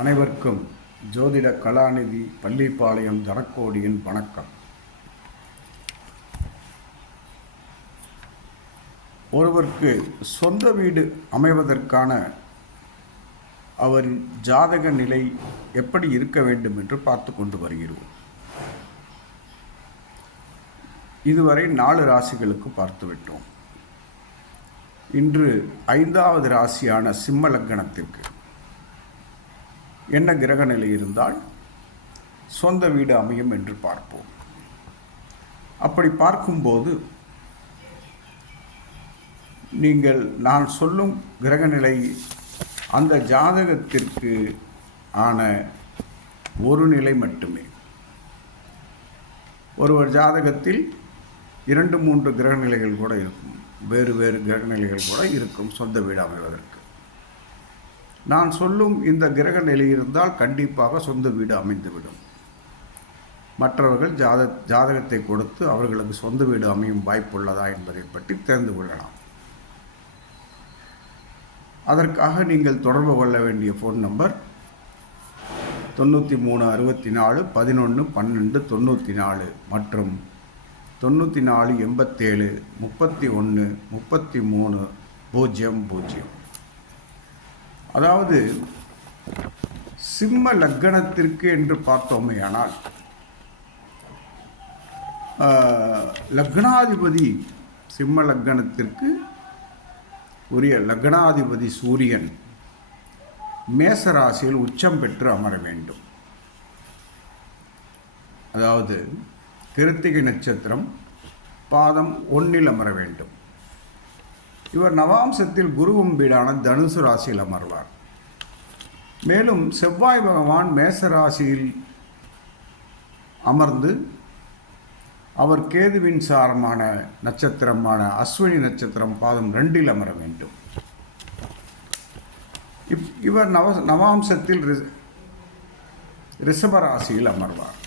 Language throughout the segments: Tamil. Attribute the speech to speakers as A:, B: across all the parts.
A: அனைவருக்கும் ஜோதிட கலாநிதி பள்ளிப்பாளையம் தனக்கோடியின் வணக்கம். ஒருவருக்கு சொந்த வீடு அமைவதற்கான அவரின் ஜாதக நிலை எப்படி இருக்க வேண்டும் என்று பார்த்து கொண்டு வருகிறோம். இதுவரை நாலு ராசிகளுக்கு பார்த்துவிட்டோம் இன்று ஐந்தாவது ராசியான சிம்ம லக்கணத்திற்கு என்ன கிரக நிலை இருந்தால் சொந்த வீடு அமையும் என்று பார்ப்போம். அப்படி பார்க்கும்போது நீங்கள் நான் சொல்லும் கிரக நிலை அந்த ஜாதகத்திற்கு ஆன ஒரு நிலை மட்டுமே. ஒருவர் ஜாதகத்தில் இரண்டு மூன்று கிரக நிலைகள் கூட இருக்கும். வேறு வேறு கிரக நிலைகள் கூட இருக்கும் சொந்த வீடு அமைவதற்கு. நான் சொல்லும் இந்த கிரக நிலை இருந்தால் கண்டிப்பாக சொந்த வீடு அமைந்துவிடும். மற்றவர்கள் ஜாத ஜாதகத்தை கொடுத்து அவர்களுக்கு சொந்த வீடு அமையும் வாய்ப்புள்ளதா என்பதை பற்றி தெரிந்து கொள்ளலாம். அதற்காக நீங்கள் தொடர்பு கொள்ள வேண்டிய ஃபோன் நம்பர் தொண்ணூற்றி மூணு அறுபத்தி நாலு பதினொன்று பன்னெண்டு தொண்ணூற்றி நாலு மற்றும் தொண்ணூற்றி நாலு எண்பத்தேழு முப்பத்தி ஒன்று முப்பத்தி மூணு பூஜ்ஜியம் பூஜ்ஜியம். அதாவது சிம்ம லக்கணத்திற்கு என்று பார்த்தோமேயானால் ஆனால் லக்னாதிபதி சிம்ம லக்கணத்திற்கு உரிய லக்னாதிபதி சூரியன் மேசராசியில் உச்சம் பெற்று அமர வேண்டும். அதாவது கிருத்திகை நட்சத்திரம் பாதம் ஒன்றில் அமர வேண்டும். இவர் நவாம்சத்தில் குருவும் வீடான தனுசு ராசியில் அமர்வார். மேலும் செவ்வாய் பகவான் மேச ராசியில் அமர்ந்து அவர் கேதுவின் சாரமான நட்சத்திரமான அஸ்வினி நட்சத்திரம் பாதம் ரெண்டில் அமர வேண்டும். இப் இவர் நவ நவாம்சத்தில் ரிஷ- ரிஷப ராசியில் அமர்வார்.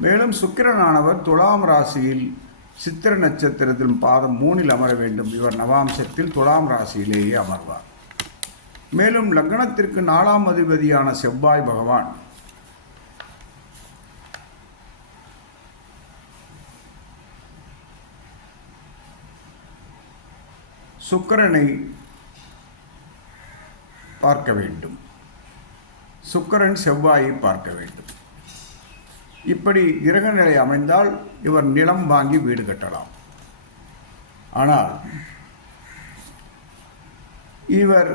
A: மேலும் சுக்கிரனானவர் துலாம் ராசியில் சித்திர நட்சத்திரத்தின் பாதம் மூணில் அமர வேண்டும். இவர் நவாம்சத்தில் துலாம் ராசியிலேயே அமர்வார். மேலும் லக்னத்திற்கு நாலாம் அதிபதியான செவ்வாய் பகவான். சுக்கரனை பார்க்க வேண்டும். சுக்கரன் செவ்வாயை பார்க்க வேண்டும். இப்படி கிரக நிலை அமைந்தால் இவர் நிலம் வாங்கி வீடு கட்டலாம். ஆனால் இவர்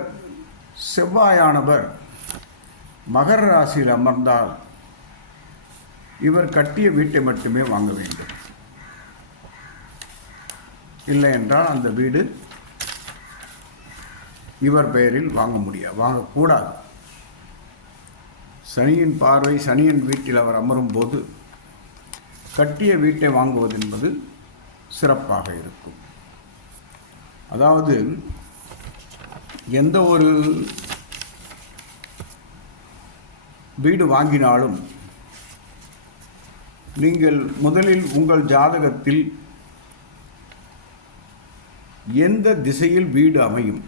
A: செவ்வாயானவர் மகர ராசியில் அமர்ந்தால் இவர் கட்டிய வீட்டை மட்டுமே வாங்க வேண்டும். இல்லை என்றால் அந்த வீடு இவர் பெயரில் வாங்க முடியாது வாங்கக்கூடாது. சனியின் பார்வை சனியின் வீட்டில் அவர் அமரும் போது கட்டிய வீட்டை வாங்குவது என்பது சிறப்பாக இருக்கும். அதாவது எந்த ஒரு வீடு வாங்கினாலும் நீங்கள் முதலில் உங்கள் ஜாதகத்தில் எந்த திசையில் வீடு அமையும்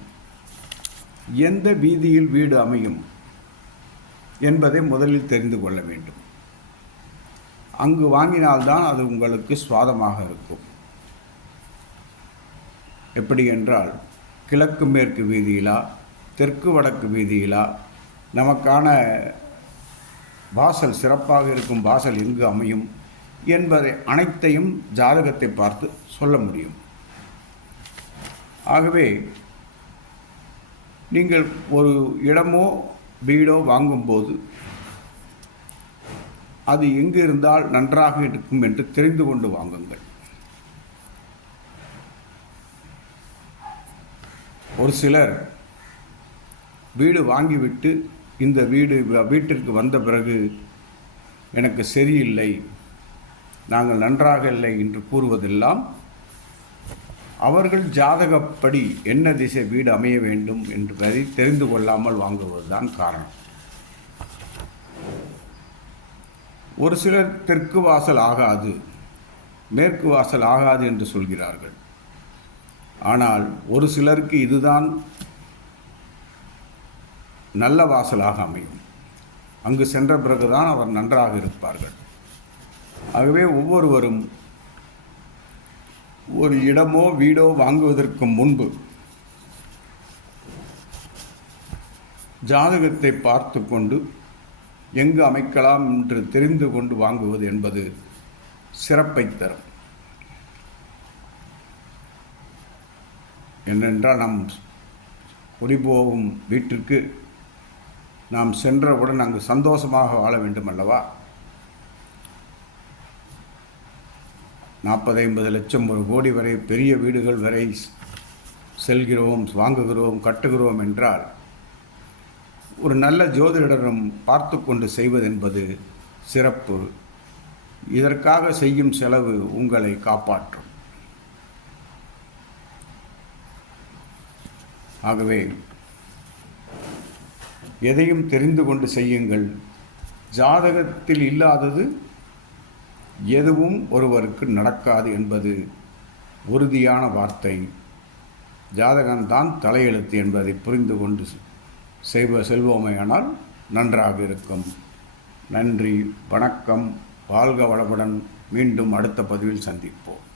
A: எந்த வீதியில் வீடு அமையும் என்பதை முதலில் தெரிந்து கொள்ள வேண்டும். அங்கு வாங்கினால்தான் அது உங்களுக்கு சுவாதமாக இருக்கும். எப்படி என்றால் கிழக்கு மேற்கு வீதியிலா தெற்கு வடக்கு வீதியிலா நமக்கான வாசல் சிறப்பாக இருக்கும் வாசல் எங்கு அமையும் என்பதை அனைத்தையும் ஜாதகத்தை பார்த்து சொல்ல முடியும். ஆகவே நீங்கள் ஒரு இடமோ வீடோ வாங்கும்போது அது எங்கு இருந்தால் நன்றாக இருக்கும் என்று தெரிந்து கொண்டு வாங்குங்கள். ஒரு சிலர் வீடு வாங்கிவிட்டு இந்த வீடு வீட்டிற்கு வந்த பிறகு எனக்கு சரியில்லை நாங்கள் நன்றாக இல்லை என்று கூறுவதெல்லாம் அவர்கள் ஜாதகப்படி என்ன திசை வீடு அமைய வேண்டும் என்பதை தெரிந்து கொள்ளாமல் வாங்குவதுதான் காரணம். ஒரு சிலர் தெற்கு வாசல் ஆகாது மேற்கு வாசல் ஆகாது என்று சொல்கிறார்கள். ஆனால் ஒரு சிலருக்கு இதுதான் நல்ல வாசலாக அமையும். அங்கு சென்ற பிறகுதான் அவர் நன்றாக இருப்பார்கள். ஆகவே ஒவ்வொருவரும் ஒரு இடமோ வீடோ வாங்குவதற்கு முன்பு ஜாதகத்தை பார்த்து கொண்டு எங்கு அமைக்கலாம் என்று தெரிந்து கொண்டு வாங்குவது என்பது சிறப்பை தரும். என்னென்றால் நாம் ஒளிபோகும் வீட்டிற்கு நாம் சென்றவுடன் அங்கு சந்தோஷமாக வாழ வேண்டும் அல்லவா நாற்பது ஐம்பது லட்சம் ஒரு கோடி வரை பெரிய வீடுகள் வரை செல்கிறோம் வாங்குகிறோம் கட்டுகிறோம் என்றால் ஒரு நல்ல ஜோதிடரும் பார்த்து கொண்டு செய்வதென்பது சிறப்பு. இதற்காக செய்யும் செலவு உங்களை காப்பாற்றும். ஆகவே எதையும் தெரிந்து கொண்டு செய்யுங்கள். ஜாதகத்தில் இல்லாதது எதுவும் ஒருவருக்கு நடக்காது என்பது உறுதியான வார்த்தை. ஜாதகம்தான் தலையெழுத்து என்பதை புரிந்து கொண்டு செய்வ செல்வோமையானால் நன்றாக இருக்கும். நன்றி வணக்கம். வாழ்க வளமுடன் மீண்டும் அடுத்த பதிவில் சந்திப்போம்.